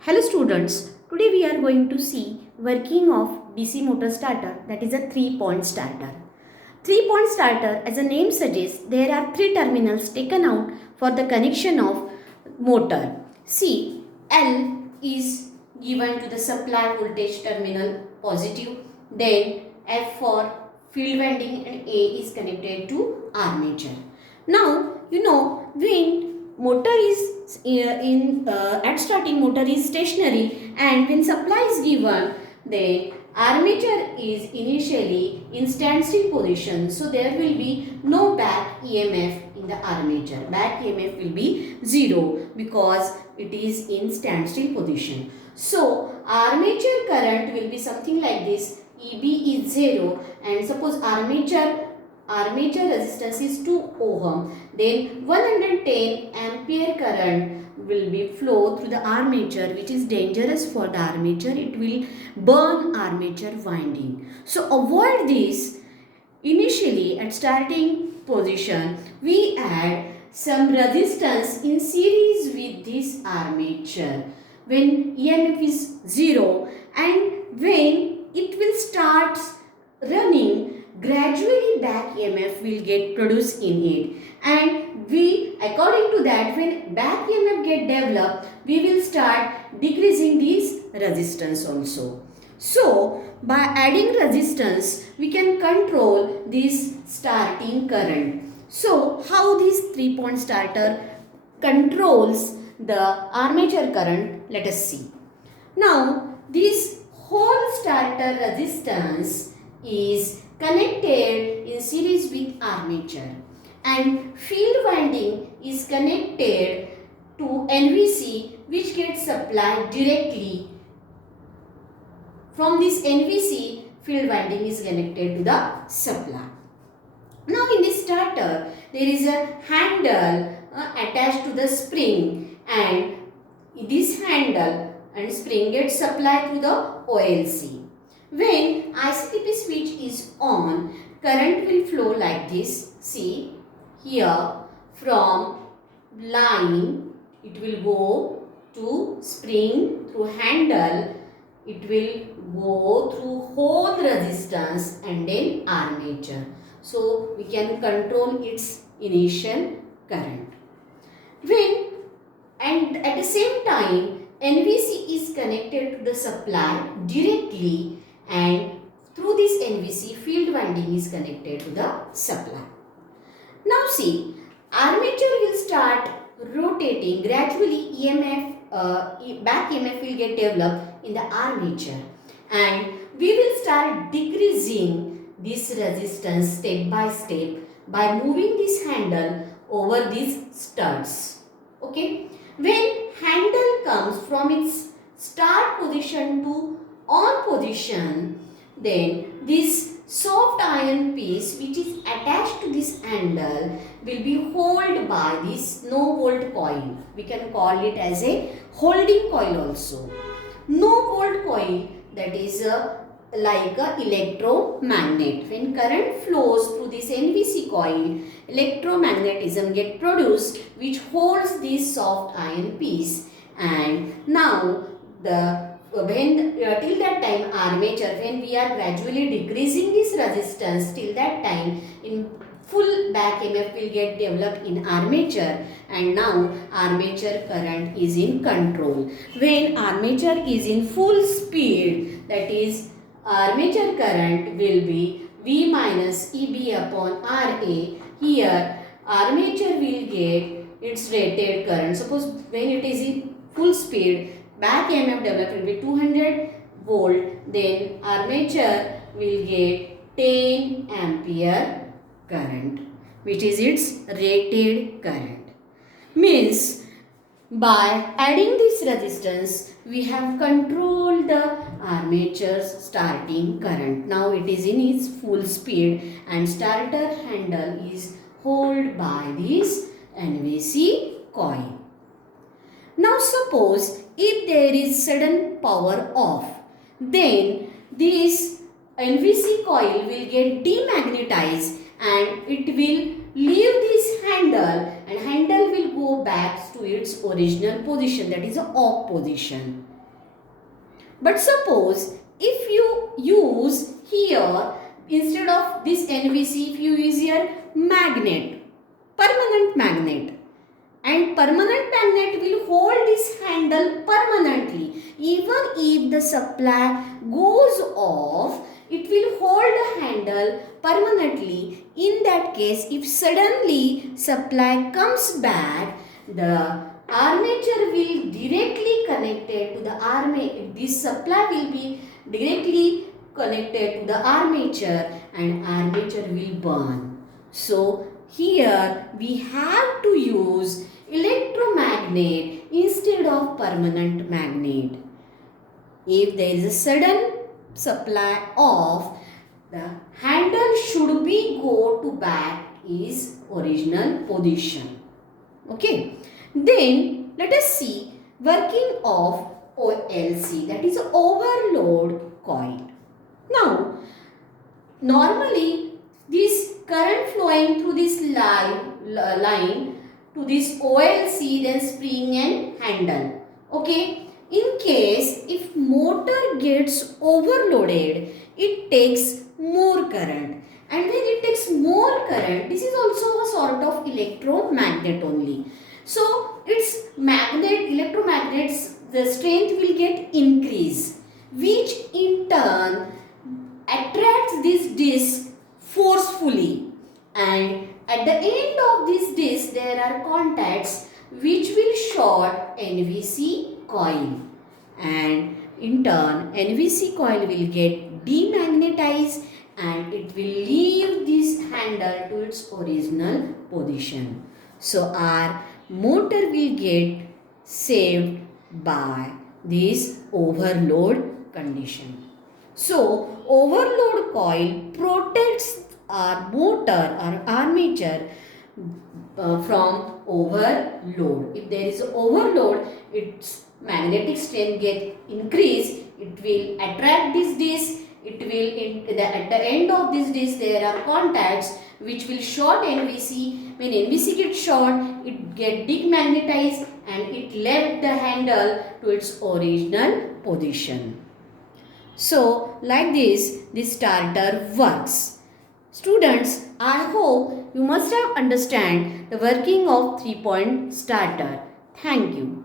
Hello students, today we are going to see working of DC motor starter, that is a 3-point starter. 3-point starter, as the name suggests, there are 3 terminals taken out for the connection of motor. See, L is given to the supply voltage terminal positive, then F for field winding and A is connected to armature. Now, when motor is at starting motor is stationary and when supply is given, then armature is initially in standstill position, so there will be no back EMF in the armature. Back EMF will be 0 because it is in standstill position. So armature current will be something like this. EB is 0 and suppose armature resistance is 2 ohm, then 110 ampere current will be flow through the armature, which is dangerous for the armature. It will burn armature winding. So avoid this. Initially at starting position, we add some resistance in series with this armature when EMF is 0, and when it will start running, gradually back EMF will get produced in it, and we, according to that, when back EMF get developed, we will start decreasing this resistance also. So by adding resistance, we can control this starting current. So how this 3-point starter controls the armature current, let us see. Now this whole starter resistance is connected in series with armature, and field winding is connected to NVC, which gets supplied directly. From this NVC, field winding is connected to the supply. Now in this starter, there is a handle attached to the spring, and this handle and spring gets supplied to the OLC. When ICTP switch is on, current will flow like this. See here, from line it will go to spring, through handle it will go through whole resistance and then armature. So we can control its initial current. And at the same time, NVC is connected to the supply directly, and through this NVC, field winding is connected to the supply. Now see, armature will start rotating. Gradually back EMF will get developed in the armature, and we will start decreasing this resistance step by step by moving this handle over these studs. Okay. When handle comes from its start position to on position, then this soft iron piece which is attached to this handle will be held by this no volt coil. We can call it as a holding coil also. No volt coil, that is like a electromagnet. When current flows through this NVC coil, electromagnetism get produced which holds this soft iron piece, and now till that time armature, when we are gradually decreasing this resistance, till that time in full back EMF will get developed in armature, and now armature current is in control. When armature is in full speed, that is armature current will be V minus EB upon RA. Here armature will get its rated current. Suppose when it is in full speed, back EMF developed will be 200 volt, then armature will get 10 ampere current, which is its rated current. Means by adding this resistance, we have controlled the armature's starting current. Now it is in its full speed, and starter handle is held by this NVC coil. Now suppose if there is sudden power off, then this NVC coil will get demagnetized and it will leave this handle and handle will go back to its original position, that is a off position. But suppose if you use here, instead of this NVC, if you use here magnet, permanent magnet, and permanent magnet will hold this handle permanently. Even if the supply goes off, it will hold the handle permanently. In that case, if suddenly supply comes back, the armature will directly connected to the armature. This supply will be directly connected to the armature and armature will burn. So here we have to use electromagnet instead of permanent magnet. If there is a sudden supply off, the handle should be go to back its original position. Okay. Then let us see working of OLC, that is overload coil. Now normally this current flowing through this line to this OLC, then spring and handle. Okay. In case if motor gets overloaded, it takes more current, and when it takes more current, this is also a sort of electromagnet only. So its electromagnets, the strength will get increased, which in turn attracts this disc forcefully, and at the end of this disc there are contacts which will short NVC coil, and in turn NVC coil will get demagnetized and it will leave this handle to its original position. So our motor will get saved by this overload condition. So overload coil protects our motor or armature from overload. If there is overload, its magnetic strength get increased, it will attract this disc, it will at the end of this disc there are contacts which will short NVC. When NVC gets short, it get demagnetized and it left the handle to its original position. So like this starter works. Students, I hope you must have understand the working of 3-point starter. Thank you.